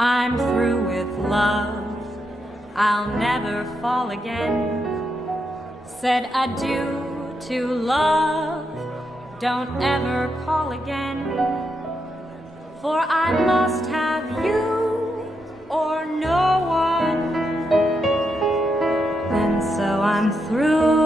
I'm through with love, I'll never fall again. Said adieu to love, don't ever call again. For I must have you or no one. And so I'm through